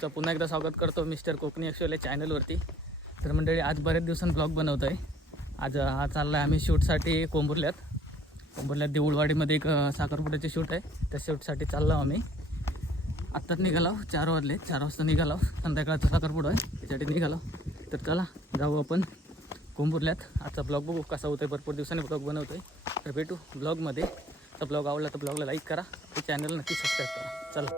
तुमचं पुन्हा एकदा स्वागत करतो मिस्टर कोकणी ॲक्च्युअली चॅनलवरती. तर मंडळी आज बरेच दिवसांनी ब्लॉग बनवतो आहे. आज हा चालला आहे आम्ही शूटसाठी कोंबुर्ल्यात देऊळवाडीमध्ये एक साखरपुड्याचे शूट आहे. त्या शूटसाठी चाललो आम्ही. आत्ताच निघालो, 4 वाजले. 4 वाजता निघालो. संध्याकाळचा साखरपुडा आहे त्याच्यासाठी निघालो. तर चला जाऊ आपण कोंबुर्ल्यात. आजचा ब्लॉग बघू कसा होतो आहे. भरपूर दिवसांनी ब्लॉग बनवतो आहे. तर भेटू ब्लॉगमध्ये. तर ब्लॉग आवडला तर ब्लॉगला लाईक करा, ते चॅनल नक्की सबस्क्राईब करा. चला.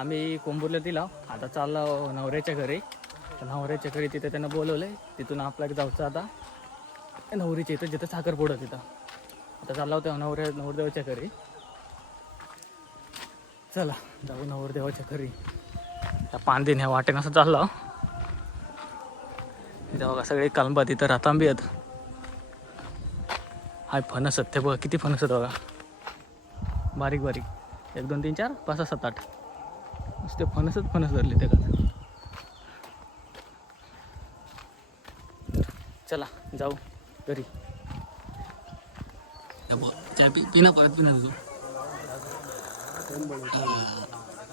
आम्ही कोंबुर्ल्यात दिला. आता चाललो नवऱ्याच्या घरी. नवऱ्याच्या घरी तिथे त्यांना बोलवलं आहे. तिथून आपल्याला जायचं आता नवरीच्या इथं जिथं साखरपुडा तिथं. आता चालला होता नवरदेवाच्या घरी. चला जाऊ नवरदेवाच्या घरी. त्या पांदेन ह्या वाटेनं असं चाललं. तिथं बघा सगळे कलंबा तिथं रातांबी आहेत. हाय फणस आहेत ते बघा, किती फणस आहेत बघा, बारीक बारीक. 1 2 3 4 5 6 7 8 नुसते फणस धरले ते का. चला जाऊ घरी. चाय पिना परत पिना तुझं.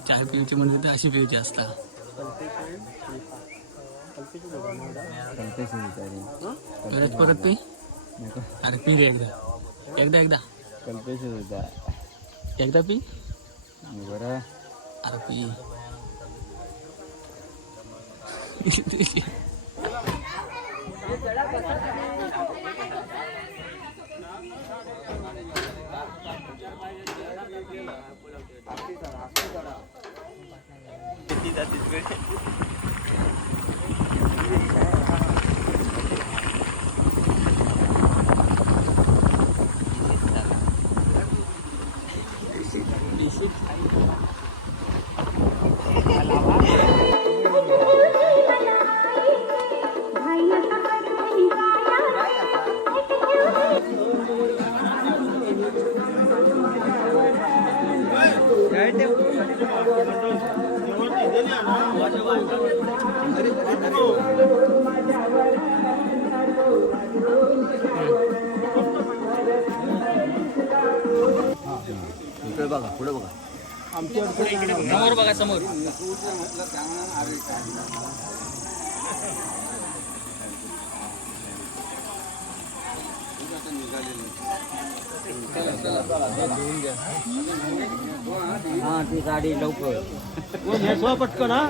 चाय पिवची म्हणजे अशी पिवची असतात. परत पी. अरे पी रे एकदा एकदा पी बरं. अरे पी. बघा पुढे बघा, आमच्या समोर बघा, समोर. हा ती गाडी लवकर पटकन. हा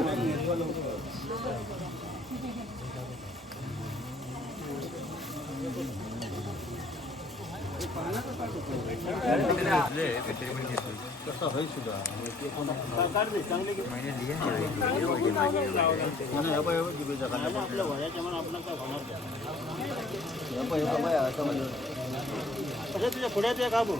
तुझ्या पुढ्यात या काबू.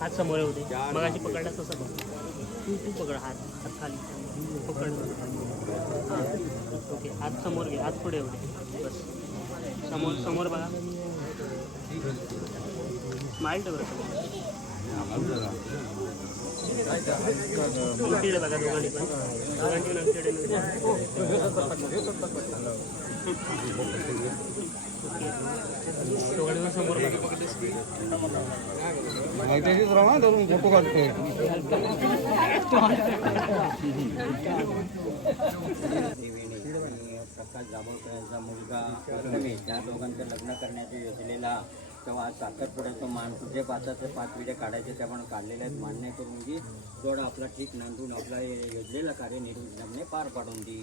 हात समोर होते मगाशी पकडला तसं बघ. तू पकड हात खाली पकड. हां ओके. हात समोर घे, हात पुढे होते बस. समोर बघा. स्माईल तर बरं बघा दोघांनी पण. समोर फोटो काढतो. प्रकाश जांभूळकरांचा मुलगा त्या दोघांचं लग्न करण्याचे योजलेला तेव्हा आज साखरपुड्याचा मान तुझे 5 विडे काढायचे त्या पण काढलेले आहेत. मान्य करून की जोड आपला ठीक नांदून आपला योजलेला कार्य निर्विघ्ने पार पाडून दी.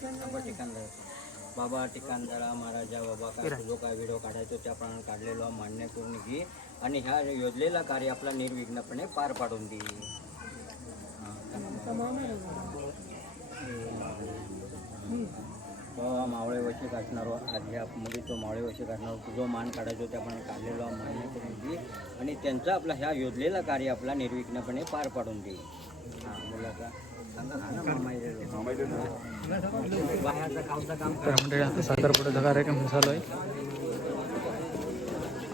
बाबा ठिकाणदारा महाराजा बाबा काय तुझो काय व्हिडिओ काढायचो त्याप्रमाणे काढलेलो मान्य करून घे आणि ह्या योजलेला कार्य आपला निर्विघ्नपणे पार पाडून दे. मावळे वशी काढणारो आज ह्या मध्ये तो मावळे वशी काढणारो तुझो मान काढायचो त्याप्रमाणे काढलेलो मान्य करून दे आणि त्यांचा आपला ह्या योजलेला कार्य आपला निर्विघ्नपणे पार पाडून दे. मुलाचा मंडळी आता साखरपुड्याचा कार्यक्रम चालू आहे.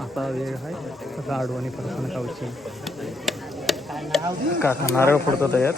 आता वेळ आहे लाडू आणि फरसाण खाऊची. काका नारळ फोडतो तयार.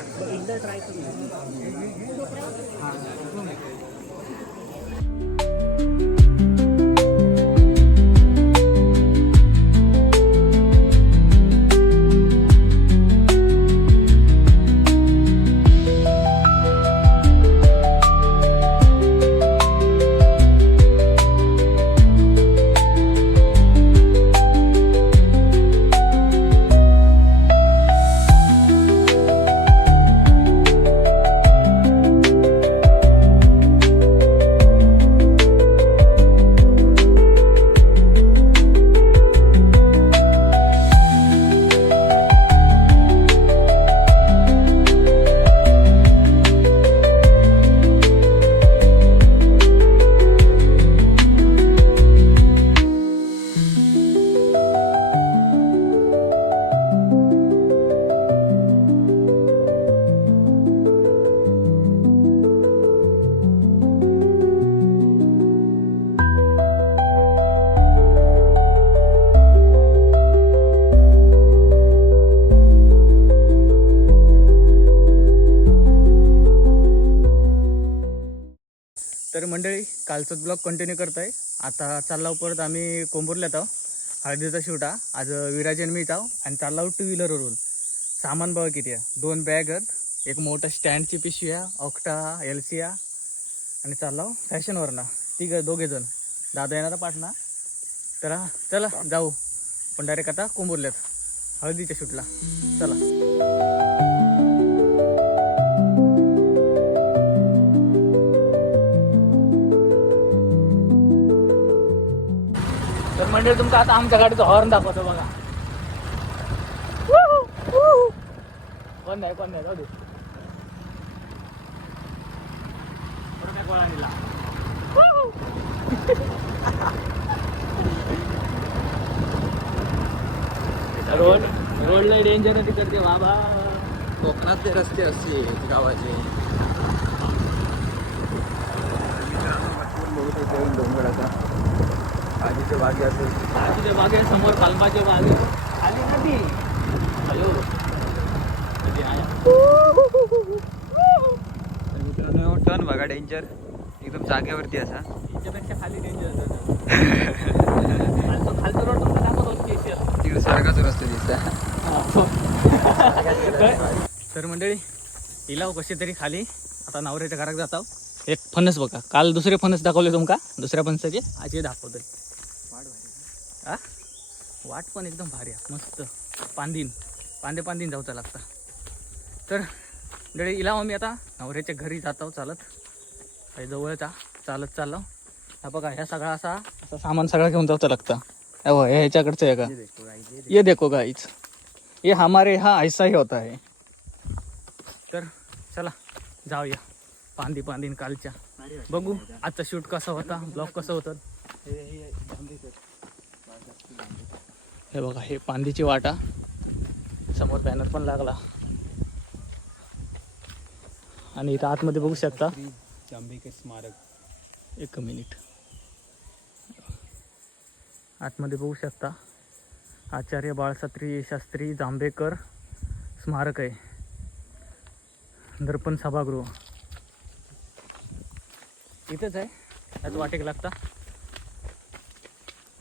तर मंडळी कालचाच ब्लॉग कंटिन्यू करत आहे. आता चालला परत आम्ही कोंबुर्ल्यात आहो. हळदीचा शूट हा आज. विराजन मी आहो आणि चालला टू व्हीलरवरून. सामान बघा किती आहे. 2 बॅग आहेत, एक मोठा स्टँडची पिशवी आहे, ऑक्टा LC आणि चालला फॅशनवरनं. दोघे जण. दादा येणार पाठना. तर चला जाऊ पण डायरेक्ट आता कोंबुर्ल्यात हळदीच्या शूटला. चला. तर मंडळी तुमचा आता आमच्या गाडीचा हॉर्न दाखवतो बघा. कोण नाही जाऊ दे. रोड लय डेंजर तिकडचे बाबा. कोकणातले रस्ते असते गावाचे. डोंगराचा आजीचे बागे असेल. आजीचे बागे समोर कालबाचे बागे. आली नदी. हॅलो मित्रांनो टर्न बघा डेंजर एकदम जागेवरती असा. याच्यापेक्षा खाली डेंजर. खालचा रोड तुमचा दाखवतो स्पेशल. तिकडे स्वर्गाचा रस्ते दिसता. तर मंडळी इलाव कशी तरी खाली आता नवऱ्याच्या घरात जातो. एक फणस बघा. काल दुसरे फणस दाखवले तुमका. दुसऱ्या फणसाचे आजी दाखवतोय. हा वाट पण एकदम भारी आहे मस्त. पांदीन जाऊचा लागता. तर मंडळी इलाव आम्ही आता नवऱ्याच्या घरी जातो चालत. काही जवळचा चालत चाललो. हा बघा ह्या सगळा असा सामान सगळं घेऊन जाऊचं लागतं. ह्याच्याकडचं आहे का. ये देखो गाईच ये हमारे यहाँ ऐसा ही होता है. तर चला जाऊया. पांदीन कालच्या बघू आजचा शूट कसा होता, ब्लॉग कसं होतं. हे बघा हे पांदीची वाटा. समोर बॅनर पण लागला आणि इथं आतमध्ये बघू शकता जांभेकर स्मारक. एक मिनिट. आतमध्ये बघू शकता आचार्य बाळशास्त्री शास्त्री जांभेकर स्मारक आहे. दर्पण सभागृह इथेच आहे. त्याच वाटेक लागता.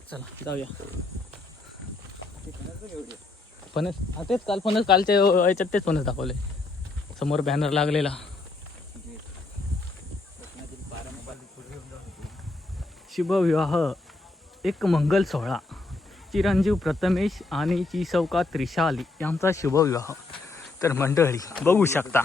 चला जाऊया. फणस तेच काल फणस कालच्या याच्यात तेच फणस दाखवले. समोर बॅनर लागलेला. शुभविवाह एक मंगल सोहळा. चिरंजीव प्रथमेश आणि चिसौका त्रिशाली यांचा शुभविवाह. तर मंडळी बघू शकता.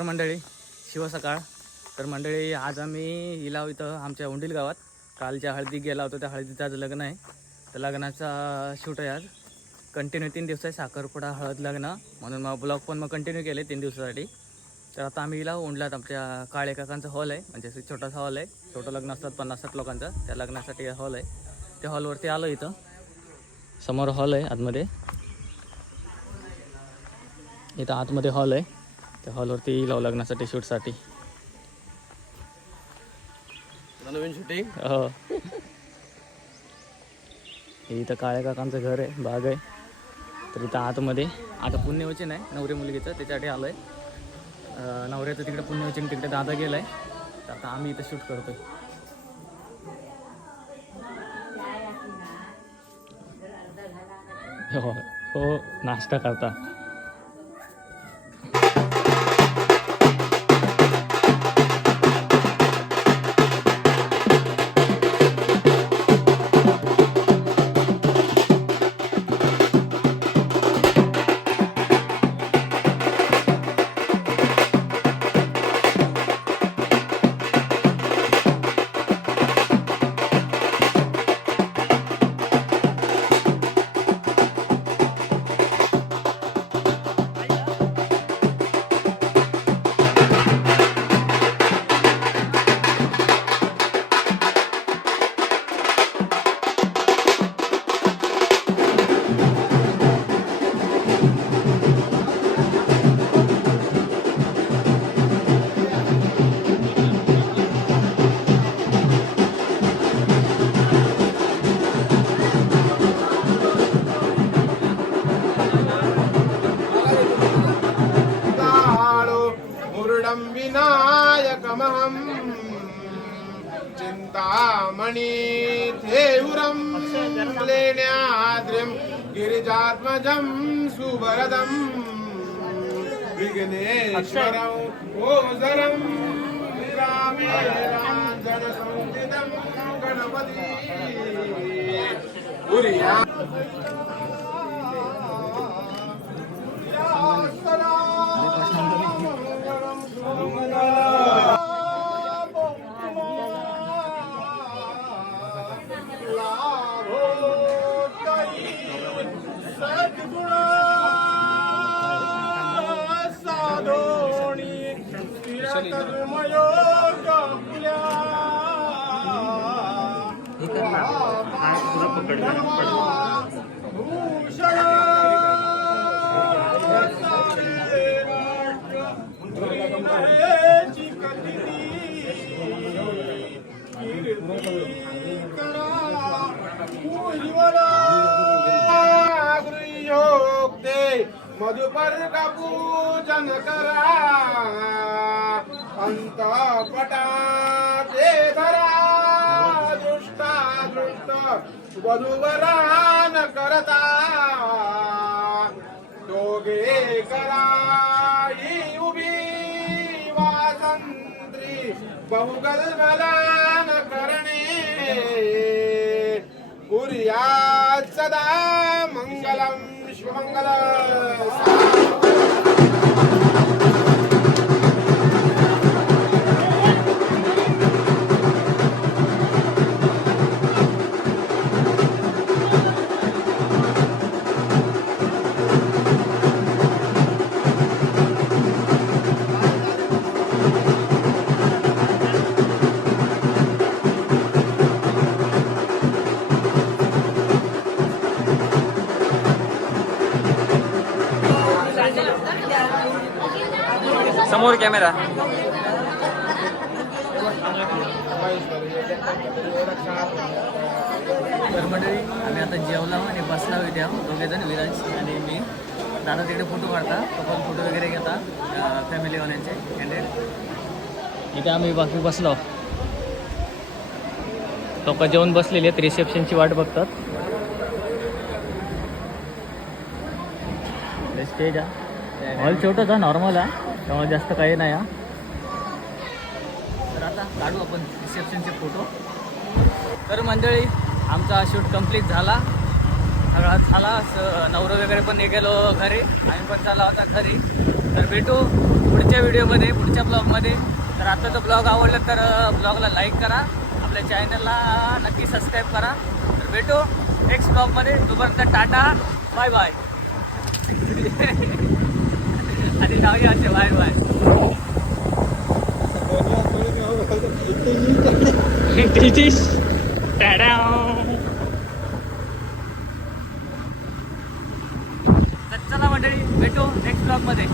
नमस्कार मंडळी, शिव सकाळ. तर मंडळी आज आम्ही हिला इथं आमच्या उंडील गावात कालच्या हळदी गेला होतो. त्या हळदीचं आज लग्न आहे. तर लग्नाचा शूट आहे आज. कंटिन्यू 3 दिवस आहे, साखरपुडा हळद लग्न, म्हणून मग ब्लॉग पण मग कंटिन्यू केले 3 दिवसासाठी. तर आता आम्ही हिला उंडलात आमच्या काळे काकांचा हॉल आहे, म्हणजे असं छोटासा हॉल आहे. छोटं लग्न असतात 50-60 लोकांचं, त्या लग्नासाठी हॉल आहे. त्या हॉलवरती आलो. इथं समोर हॉल आहे, आतमध्ये इथं आतमध्ये हॉल आहे. त्या हॉलवरती येईल लग्नासाठी शूटसाठी. नवीन शूटिंग हो, हे इथं काळ्या काकांचं घर आहे, बाग आहे. तर इथं आतमध्ये आता पुण्यवचन आहे नवरी मुलगीचं, त्याच्यासाठी आलो आहे. नवऱ्याचं तिकडे पुण्यवचन, तिकडे दादा गेला आहे. तर आता आम्ही इथं शूट करतोय. हो हो, नाश्ता करता. विनायकमहं चिन्तामणि थेउरं लेण्याद्रिं गिरिजात्मजं सुवरदं विघ्नेश्वरं ओझरं रामेणाञ्जनसंस्थितं गणपति उरिया मधुपर का पूजन करा अंतपटा ते धरा दृष्टा दृष्ट वधूवरा न करता दोघे करा ही उभी वासंत्री बहुगलबला न करणे कुर्यात सदा मंगलम शिवमंगल. समोर कॅमेरा. तर मंडळी आम्ही आता जेवला आणि बसला इथे दोघेजण, विराज आणि मी. दादा तिकडे फोटो काढता, कपल फोटो वगैरे घेता फॅमिलीवाल्यांचे कॅन्डेड. इथे आम्ही बाकी बसलो. लोक जेवण बसलेले आहेत, रिसेप्शनची वाट बघतात. स्टेज आहे, हॉल छोटाच आहे, नॉर्मल आहे, त्यामुळे जास्त काही नाही आहे. तर आता काढू आपण रिसेप्शनचे फोटो. तर मंडळी आमचा शूट कंप्लीट झाला, सगळा झाला. नवरं वगैरे पण निघालो घरी, आम्ही पण चालला होता घरी. तर भेटू पुढच्या व्हिडिओमध्ये, पुढच्या ब्लॉगमध्ये. तर आताचा ब्लॉग आवडला तर ब्लॉगला लाईक करा, आपल्या चॅनलला नक्की सबस्क्राईब करा. तर भेटू नेक्स्ट ब्लॉगमध्ये. तोपर्यंत टाटा, बाय बाय. आणि जाऊया असे बाय बाय. चला मंडळी, भेटू नेक्स्ट ब्लॉगमध्ये.